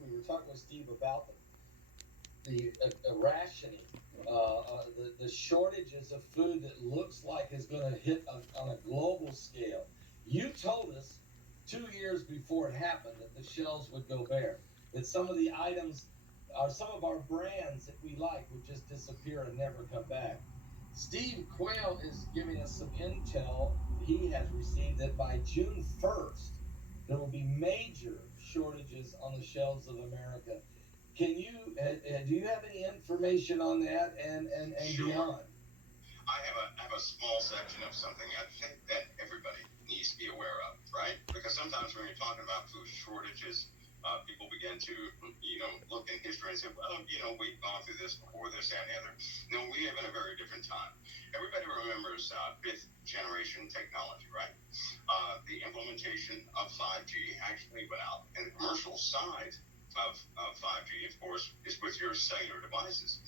we were talking with Steve about the rationing, the shortages of food that looks like is going to hit on a global scale. You told us 2 years before it happened that the shelves would go bare, that some of the items, or some of our brands that we like, would just disappear and never come back. Steve Quayle is giving us some intel he has received that by June 1st, there will be major shortages on the shelves of America. Can you do you have any information on that and Sure. beyond? I have a small section of something I think that everybody needs to be aware of, right? Because sometimes when you're talking about food shortages, people begin to, look in history and say, well, we've gone through this before, this, that, and the other. No, we live in a very different time. Everybody remembers fifth generation technology, right? The implementation of 5G actually went out, and the commercial side of 5G, of course, is with your cellular devices.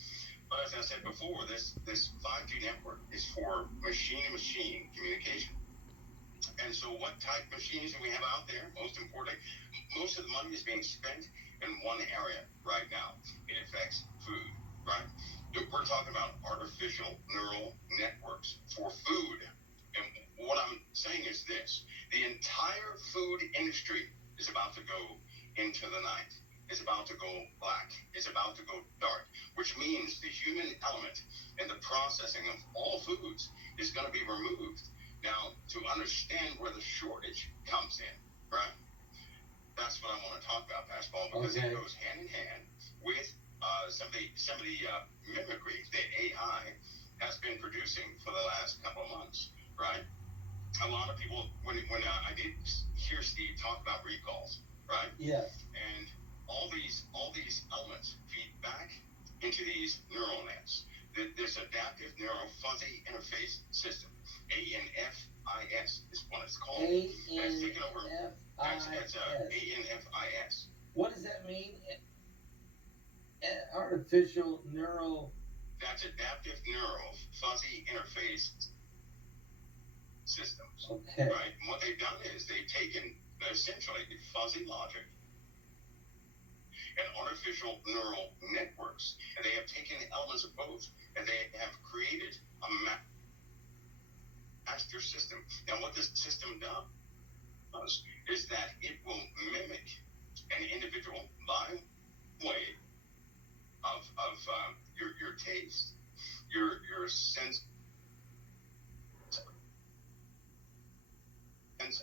But as I said before, this 5G network is for machine-to-machine communication. And so what type machines do we have out there? Most importantly, most of the money is being spent in one area right now. It affects food, right? We're talking about artificial neural networks for food. And what I'm saying is this: the entire food industry is about to go into the night. It's about to go black. It's about to go dark, which means the human element in the processing of all foods is going to be removed. Now, to understand where the shortage comes in, right? That's what I want to talk about, Pascal, because it goes hand in hand with some of the mimicry that AI has been producing for the last couple of months, right? A lot of people, when I did hear Steve talk about recalls, right? Yes. And all these elements feed back into these neural nets. This adaptive neural fuzzy interface system, ANFIS is what it's called. That's taken over. That's ANFIS. What does that mean? Artificial neural. That's adaptive neural fuzzy interface systems. Okay. Right? And what they've done is they've taken essentially fuzzy logic and artificial neural networks, and they have taken elements of both, and they have created a master system. Now, what this system does is that it will mimic an individual by way of your taste, your sense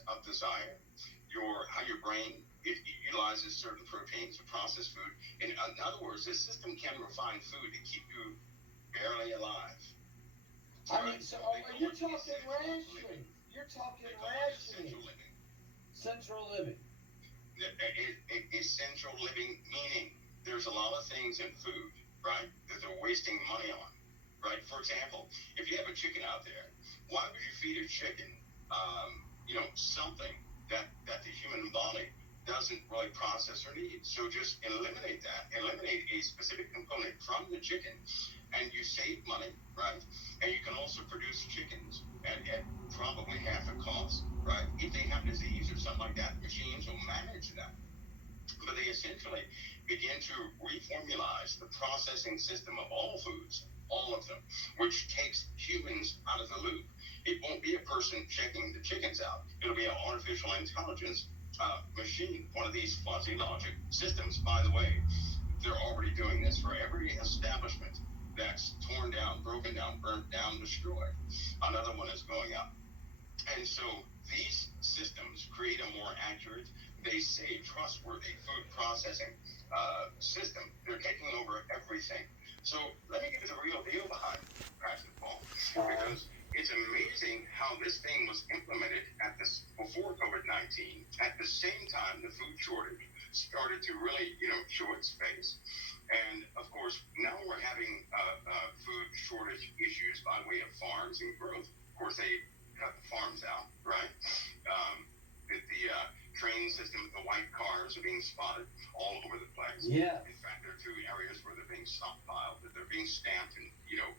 of desire, how your brain it utilizes certain proteins to process food. In other words, this system can refine food to keep you barely alive. I mean, so you're talking rationing. You're talking rationing. Central living. Essential living, meaning there's a lot of things in food, right, that they're wasting money on, right? For example, if you have a chicken out there, why would you feed a chicken, something that the human body doesn't really process or need? So just eliminate that. Eliminate a specific component from the chicken, and you save money, right? And you can also produce chickens at probably half the cost, right? If they have disease or something like that, machines will manage that. But they essentially begin to reformulate the processing system of all foods, all of them, which takes humans out of the loop. It won't be a person checking the chickens out. It'll be an artificial intelligence machine, one of these fuzzy logic systems. By the way, they're already doing this for every establishment that's torn down, broken down, burnt down, destroyed. Another one is going up. And so these systems create a more accurate, they say trustworthy food processing system. They're taking over everything. So let me give you the real deal behind Pastor Paul, because it's amazing how this thing was implemented before COVID-19. At the same time, the food shortage started to really, show its face. And of course, now we're having food shortage issues by way of farms and growth. Of course, they cut the farms out, right? The train system, the white cars are being spotted all over the place. Yeah. In fact, there are two areas where they're being stockpiled, that they're being stamped and,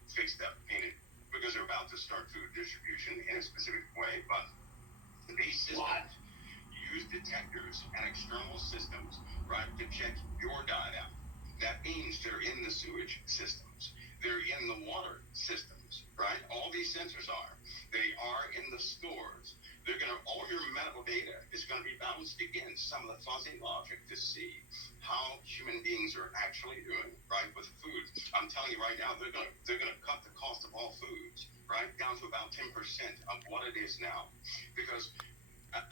fixed up, painted, because they're about to start food distribution in a specific way. But these systems use detectors and external systems, right, to check means they're in the sewage systems. They're in the water systems, right? All these sensors are. They are in the stores. They're going to, all your medical data is going to be bounced against some of the fuzzy logic to see how human beings are actually doing, right, with food. I'm telling you right now, they're going to cut the cost of all foods, right, down to about 10% of what it is now. Because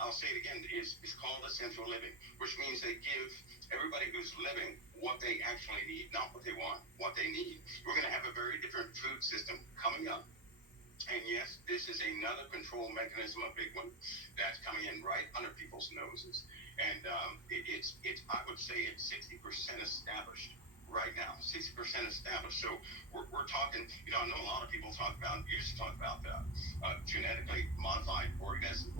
I'll say it again, it's called essential living, which means they give everybody who's living what they actually need, not what they want, what they need. We're going to have a very different food system coming up. And yes, this is another control mechanism, a big one, that's coming in right under people's noses. And it's I would say it's 60% established right now, 60% established. So we're talking, I know a lot of people used to talk about genetically modified organisms,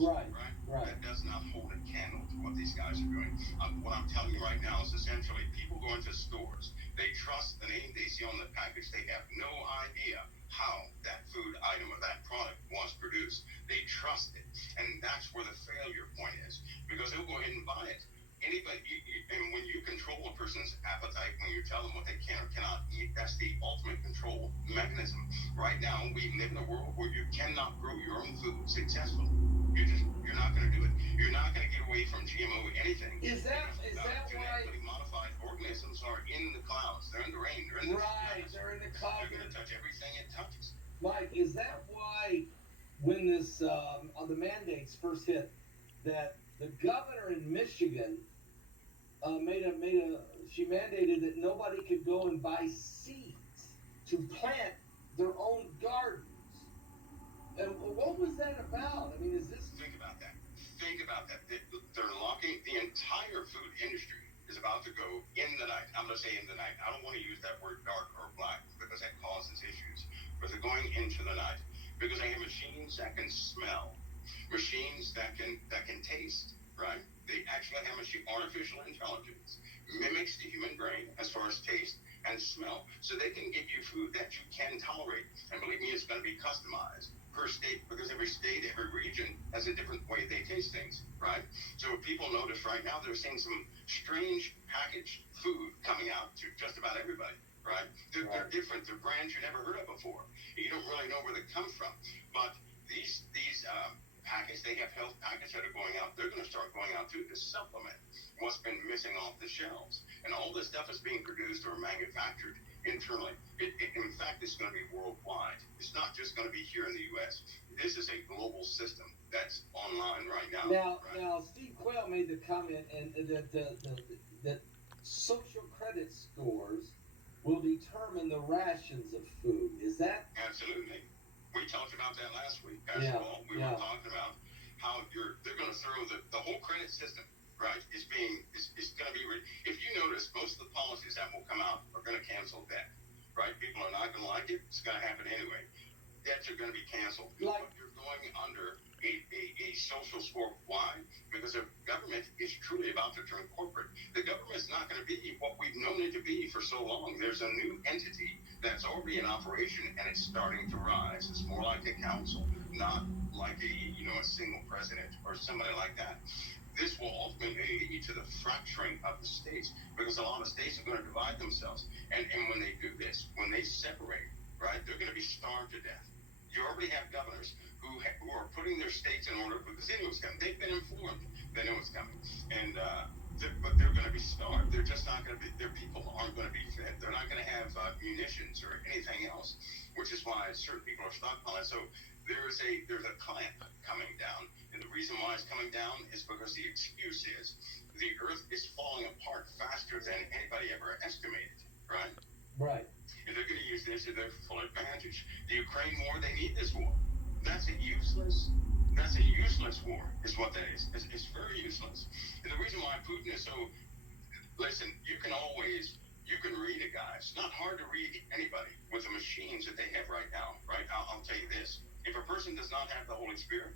Right. That does not hold a candle to what these guys are doing. What I'm telling you right now is essentially people go into stores, they trust the name they see on the package, they have no idea how that food item or that product was produced. They trust it, and that's where the failure point is, because they'll go ahead and buy it. And when you control a person's appetite, when you tell them what they can or cannot eat, that's the ultimate control mechanism. Right now, we live in a world where you cannot grow your own food successfully. You're not going to do it. You're not going to get away from GMO anything. Is that genetically why? modified organisms are in the clouds? They're in the rain. They're in the Right, they're in the cloud. They're going to touch everything it touches. Mike, is that why when this the mandates first hit, that the governor in Michigan she mandated that nobody could go and buy seeds to plant their own gardens? And what was that about? I mean, is this? Think about that. Think about that. They're locking the entire food industry is about to go in the night. I'm going to say in the night. I don't want to use that word dark or black because that causes issues. But they're going into the night because they have machines that can smell, machines that can taste, right? They actually have artificial intelligence mimics the human brain as far as taste and smell, so they can give you food that you can tolerate. And believe me, it's going to be customized per state, because every state, every region has a different way they taste things, right? So if people notice right now, they're seeing some strange packaged food coming out to just about everybody, right? They're different. They're brands you never heard of before. You don't really know where they come from. But these packets, they have health packets that are going out. They're going to start going out too to supplement what's been missing off the shelves. And all this stuff is being produced or manufactured internally. In fact, it's going to be worldwide. It's not just going to be here in the U.S. This is a global system that's online right now. Now, Steve Quayle made the comment that social credit scores will determine the rations of food. Is that? Absolutely. We talked about that last week, Yeah. We were talking about how they're going to throw the whole credit system, right, is going to be, if you notice, most of the policies that will come out are going to cancel debt, right? People are not going to like it. It's going to happen anyway. Debts are going to be canceled. But you're going under a social score. Why? Because the government is truly about to turn corporate. The government's not going to be what we've known it to be for so long. There's a new entity that's already in operation, and it's starting to rise. It's more like a council, not like a single president or somebody like that. This will ultimately lead to the fracturing of the states, because a lot of states are going to divide themselves. And when they do this, when they separate, right, they're going to be starved to death. You already have governors who are putting their states in order because they know it's coming. They've been informed. They know it's coming. And but they're going to be starved. They're just not going to be. Their people aren't going to be fed. They're not going to have munitions or anything else, which is why certain people are stockpiling. So there's a clamp coming down, and the reason why it's coming down is because the excuse is the Earth is falling apart faster than anybody ever estimated. Right. Right. And they're going to use this to their full advantage. The Ukraine war, they need this war. That's a useless war, is what that is. It's very useless. And the reason why Putin is so, listen, you can read a guy. It's not hard to read anybody with the machines that they have right now, right? I'll tell you this. If a person does not have the Holy Spirit,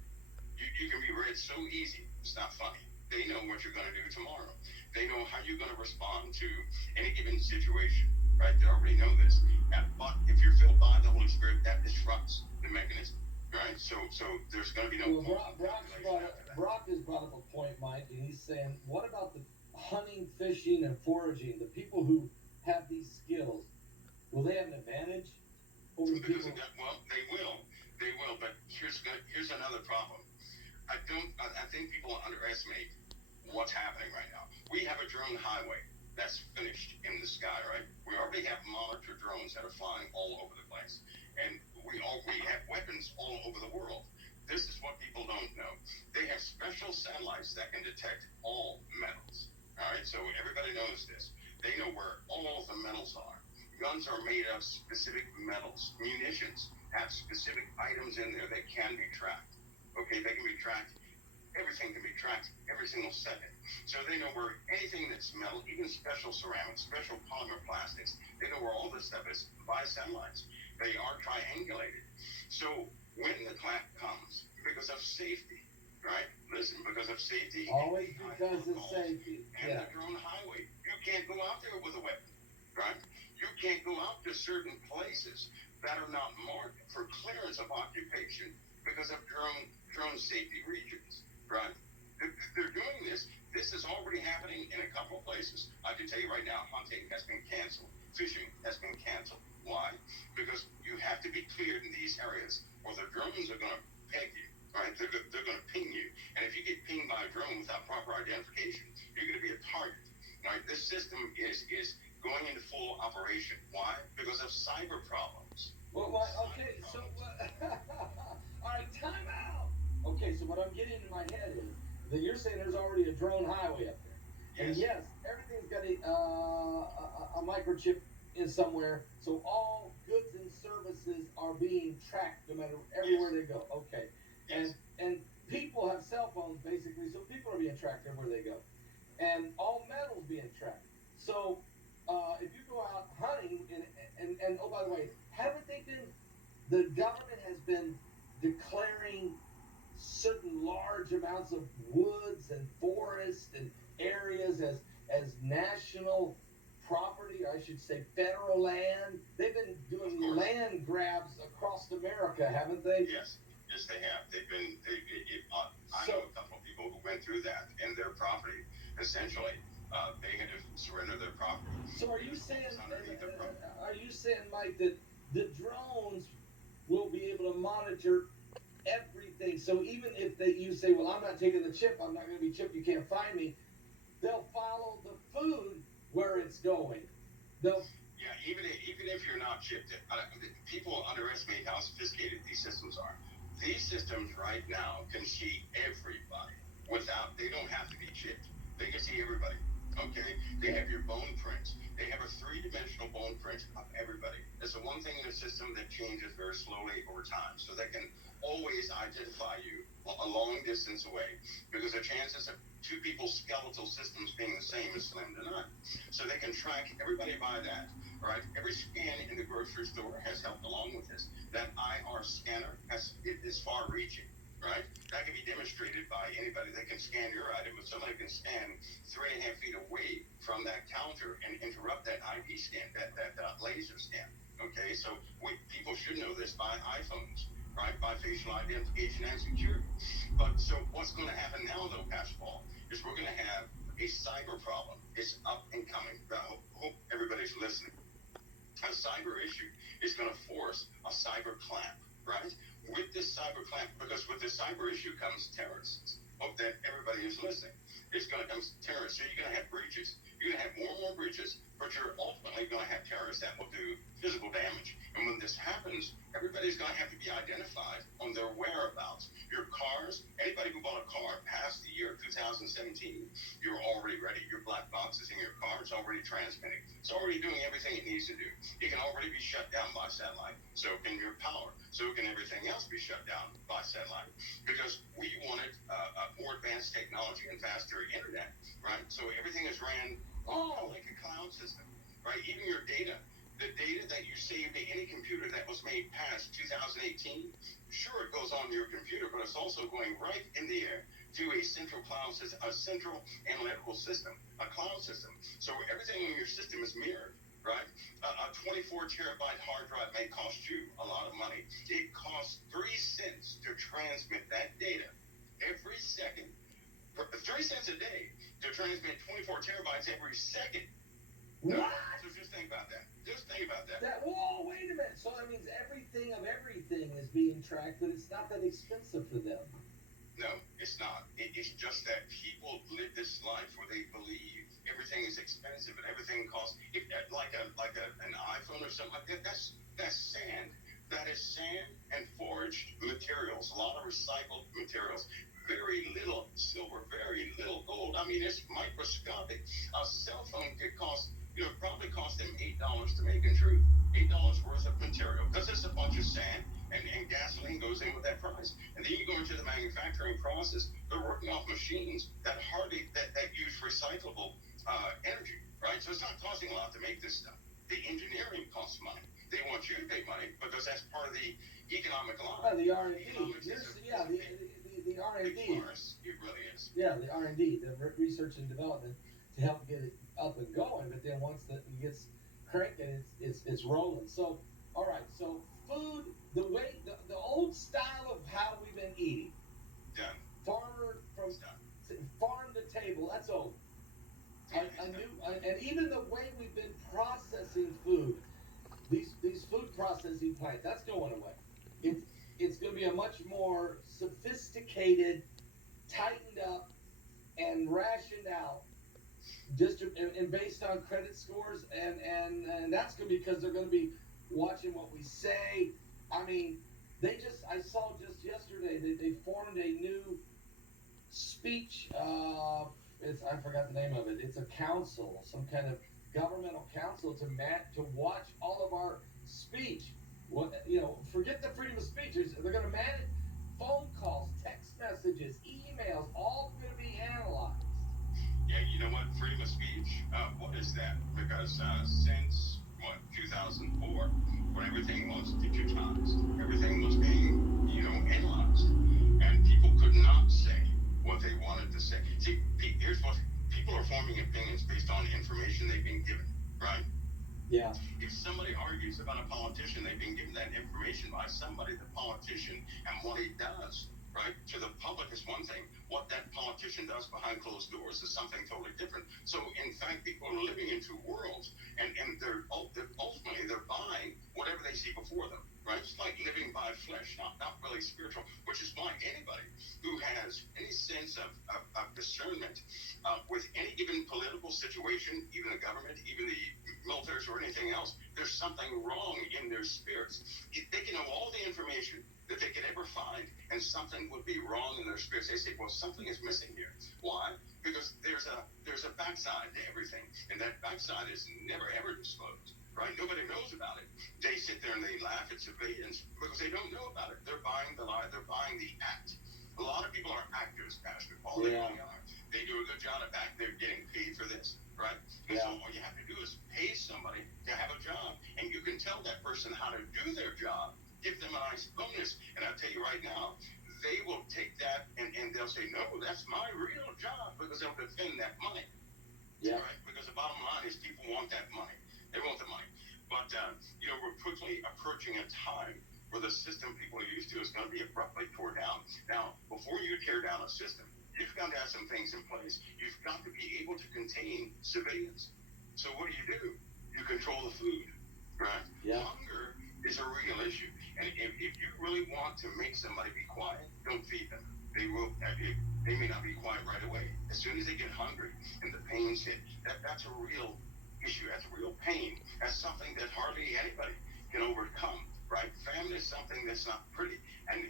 you can be read so easy. It's not funny. They know what you're going to do tomorrow. They know how you're going to respond to any given situation. Right, they already know this. But if you're filled by the Holy Spirit, that disrupts the mechanism. Right, so there's going to be no. Well, Brock has brought up a point, Mike, and he's saying, what about the hunting, fishing, and foraging? The people who have these skills, will they have an advantage over the Because people? well, they will. But here's another problem. I think people underestimate what's happening right now. We have a drone highway that's finished in the sky, right? We already have monitor drones that are flying all over the place, and we have weapons all over the world. This is what people don't know. They have special satellites that can detect all metals. All right, so everybody knows this. They know where all the metals are. Guns are made of specific metals. Munitions have specific items in there that can be tracked. Okay, they can be tracked. Everything can be tracked every single second. So they know where anything that's metal, even special ceramics, special polymer plastics, they know where all this stuff is by satellites. They are triangulated. So when the clap comes, because of safety, right? Listen, because of safety. Always because of safety. And the drone highway, you can't go out there with a weapon, right? You can't go out to certain places that are not marked for clearance of occupation because of drone safety regions, right? They're doing this. This is already happening in a couple of places. I can tell you right now, hunting has been canceled. Fishing has been canceled. Why? Because you have to be cleared in these areas, or the drones are going to peg you, right? They're going to ping you. And if you get pinged by a drone without proper identification, you're going to be a target, right? This system is going into full operation. Why? Because of cyber problems. Well, okay, so all right, time out. Okay, so what I'm getting in my head is that you're saying there's already a drone highway up there, and Yes. yes, everything's got a microchip in somewhere, so all goods and services are being tracked no matter everywhere they go. Okay, Yes. and people have cell phones basically, so people are being tracked everywhere they go, and all metals being tracked. So if you go out hunting and oh by the way, haven't they been? The government has been declaring certain large amounts of woods and forests and areas as national property, or I should say federal land. They've been doing land grabs across America, haven't they? Yes. Yes, they have. I know a couple of people who went through that, and their property, essentially, they had to surrender their property. So are you saying, Mike, that the drones will be able to monitor everything? So even if you say, well, I'm not taking the chip, I'm not going to be chipped, you can't find me, they'll follow the food where it's going. Yeah, even if you're not chipped, people underestimate how sophisticated these systems are. These systems right now can see everybody they don't have to be chipped. They can see everybody. Okay, they have your bone prints. They have a three-dimensional bone print of everybody. It's the one thing in the system that changes very slowly over time, so they can always identify you a long distance away, because the chances of two people's skeletal systems being the same is slim to none. So they can track everybody by that. Right? Every scan in the grocery store has helped along with this. That IR scanner is far-reaching. Right? That can be demonstrated by anybody. They can scan your item, but somebody can stand 3.5 feet away from that counter and interrupt that ID scan, that laser scan. Okay, so people should know this by iPhones, right? By facial identification and security. But so what's going to happen now, though, Pastor Paul, is we're going to have a cyber problem. It's up and coming. I hope everybody's listening. A cyber issue is going to force a cyber clamp, right? With this cyber clamp, because with this cyber issue comes terrorists. Hope that everybody is listening. It's going to come terrorists. So you're going to have breaches. You're going to have more and more breaches, but you're ultimately going to have terrorists that will do physical damage. And when this happens, everybody's going to have to be identified on their whereabouts. Your cars, anybody who bought a car past the year 2017, you're already ready. Your black box is in your car. It's already transmitting. It's already doing everything it needs to do. It can already be shut down by satellite. So can your power. So can everything else be shut down by satellite. Because we wanted more advanced technology and faster internet, right? So everything is ran like a cloud system, right? Even your data, the data that you saved to any computer that was made past 2018, sure, it goes on your computer, but it's also going right in the air to a central cloud system, a central analytical system, a cloud system. So everything in your system is mirrored, right? A 24 terabyte hard drive may cost you a lot of money. It costs 3 cents to transmit that data every second, 3 cents a day to transmit 24 terabytes every second. What? So just think about that. Just think about that. Whoa, wait a minute. So that means everything of everything is being tracked, but it's not that expensive for them. No, it's not. It's just that people live this life where they believe everything is expensive and everything costs. An iPhone or something like that. That's sand. That is sand and forged materials. A lot of recycled materials. Very little silver. Very little gold. I mean, it's microscopic. A cell phone could cost. Probably cost them $8 to make. In truth, $8 worth of material because it's a bunch of sand and gasoline goes in with that price. And then you go into the manufacturing process. They're working off machines that use recyclable energy, right? So it's not costing a lot to make this stuff. The engineering costs money. They want you to pay money because that's part of the economic law. The R&D. The R&D. It really is. Yeah, the R&D, the research and development to help get it up and going. But then once it gets cranking, it's rolling. So, all right. So food, the old style of how we've been eating. Done. Farmer from Done. farm to table. That's old. And even the way we've been processing food, these food processing plants, that's going away. It's going to be a much more sophisticated, tightened up, and rationed out and based on credit scores, and that's going to be because they're going to be watching what we say. I mean, I saw just yesterday they formed a new speech. I forgot the name of it. It's a council, some kind of governmental council to watch all of our speech. Forget the freedom of speech. They're going to manage phone calls, text messages, emails, all going to be analyzed. Yeah, you know what? Freedom of speech. What is that? Because since 2004, when everything was digitized, everything was being analyzed, and people could not say what they wanted to say. See, here's what people are forming opinions based on information they've been given, right? Yeah. If somebody argues about a politician, they've been given that information by somebody, the politician, and what he does, right, to the public is one thing. What that politician does behind closed doors is something totally different. So, in fact, people are living in two worlds, and they're ultimately buying whatever they see before them, right? It's like living by flesh, not really spiritual, which is why anybody who has any sense of discernment with any given political situation, even the government, even the military or anything else, there's something wrong in their spirits. They can know all the information that they could ever find, and something would be wrong in their spirits. They say, well, something is missing here. Why? Because there's a backside to everything, and that backside is never ever disclosed, right? Nobody knows about it. They sit there and they laugh at civilians because they don't know about it. They're buying the lie. They're buying the act. A lot of people are actors, Pastor Paul. They really are. They do a good job of act. They're getting paid for this, right? And so all you have to do is pay somebody to have a job, and you can tell that person how to do their job, give them a nice bonus, and I'll tell you right now, they will take that and they'll say, no, that's my real job, because they'll defend that money. Yeah. Right? Because the bottom line is people want that money. They want the money. But, we're quickly approaching a time where the system people are used to is going to be abruptly torn down. Now, before you tear down a system, you've got to have some things in place. You've got to be able to contain civilians. So what do? You control the food, right? Yeah. Hunger is a real issue. And if you really want to make somebody be quiet, don't feed them. They may not be quiet right away. As soon as they get hungry and the pains hit, that's a real issue. That's a real pain. That's something that hardly anybody can overcome, right? Famine is something that's not pretty. And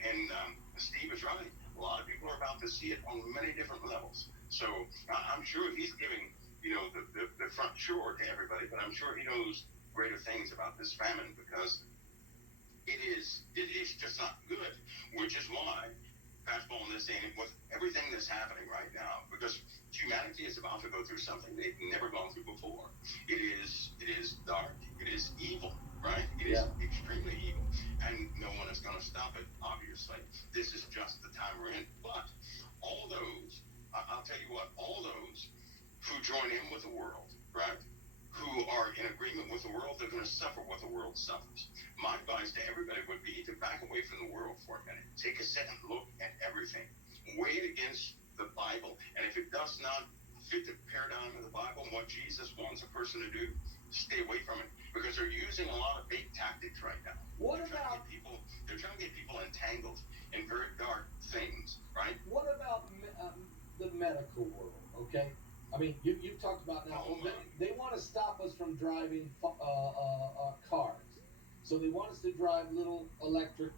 Steve is right. A lot of people are about to see it on many different levels. So I'm sure he's giving, the front shore to everybody, but I'm sure he knows greater things about this famine because it is just not good, which is why fastball in this saying with everything that's happening right now, because humanity is about to go through something they've never gone through before. It is dark. It is evil, right? It is extremely evil, and no one is going to stop it. Obviously, this is just the time we're in. But all those, I'll tell you what, all those who join in with the world, right? Who are in agreement with the world, they're going to suffer what the world suffers. My advice to everybody would be to back away from the world for a minute. Take a second look at everything. Weigh it against the Bible. And if it does not fit the paradigm of the Bible and what Jesus wants a person to do, stay away from it because they're using a lot of bait tactics right now. What They're trying to about get people? They're trying to get people entangled in very dark things, right? what about the medical world? Okay, I mean you've talked about now. Well, they want to stop us from driving cars, so they want us to drive little electric